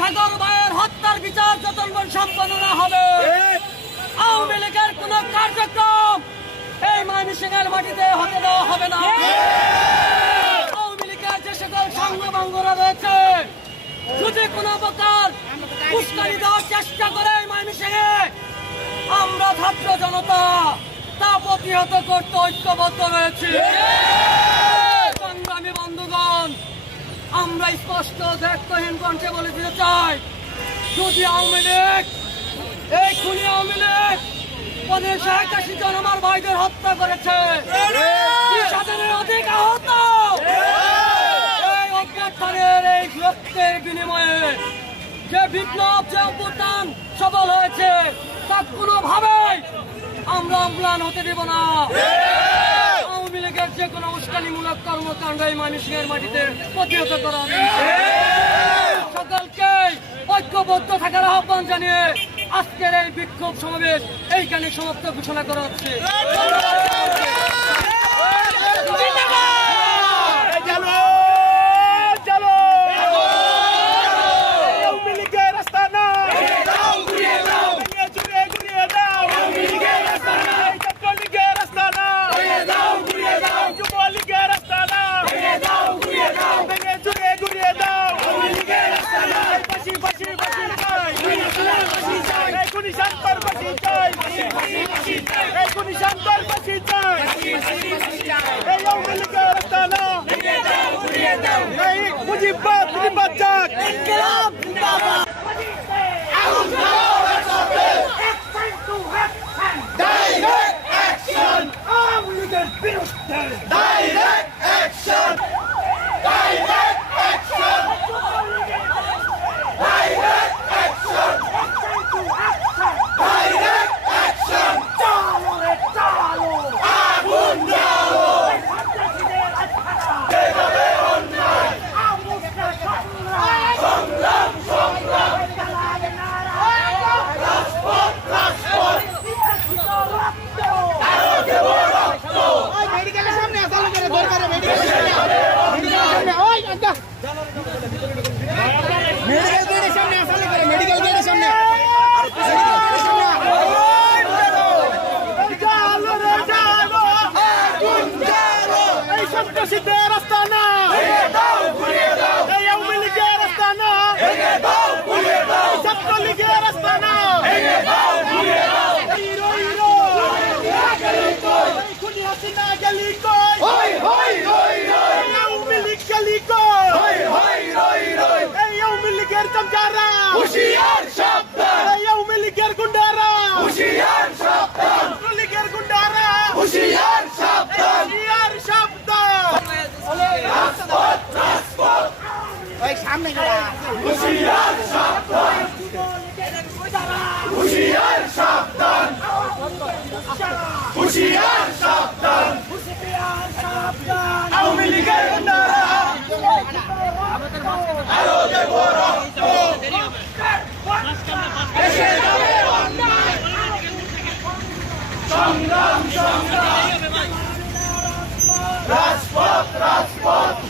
সাগর ভাইয়ের হত্যার বিচার যতন সম্পন্ন না হবে। আওয়ামী লীগের কোন কার্যক্রম এই ময়মনসিংহের মাটিতে হতে দেওয়া হবে না। আওয়ামী লীগের যে সকল রয়েছে যদি কোনো প্রকার উস্কানি দেওয়ার চেষ্টা করে এই ময়মনসিংহে আমরা ছাত্র জনতা তা প্রতিহত করতে ঐক্যবদ্ধ রয়েছে সংগ্রামী বন্ধুগণ আমরা স্পষ্ট দায়িত্বহীন কণ্ঠে বলে দিতে চাই। যদি আওয়ামী লীগ, এই খুনি আওয়ামী লীগ পনেরো একাশি জন আমার ভাইদের হত্যা করেছে। হাজারের অধিক আহত। বিনিময়ে যে বিপ্লব, যে অভ্যুত্থান সফল হয়েছে, তা কোনোভাবেই আমরা অম্লান হতে দেব না। যে কোনো উস্কানিমূলক কর্মকাণ্ড এই মানুষের মাটিতে প্রতিহত করা। সকলকে ঐক্যবদ্ধ থাকার আহ্বান জানিয়ে আজকের এই বিক্ষোভ সমাবেশ এইখানে সমাপ্ত ঘোষণা করা হচ্ছে শান্তর ফাঁসি চাই এই খুনি শান্তর ফাঁসি চাই এই আওয়ামী লীগের আস্তানা এই মুজিবাদ মুজিবাদ যাক মেডিকেলের হুশিয়ার সাবধান হুশিয়ার সাবধান হুশিয়ার রাজপথ রাজপথ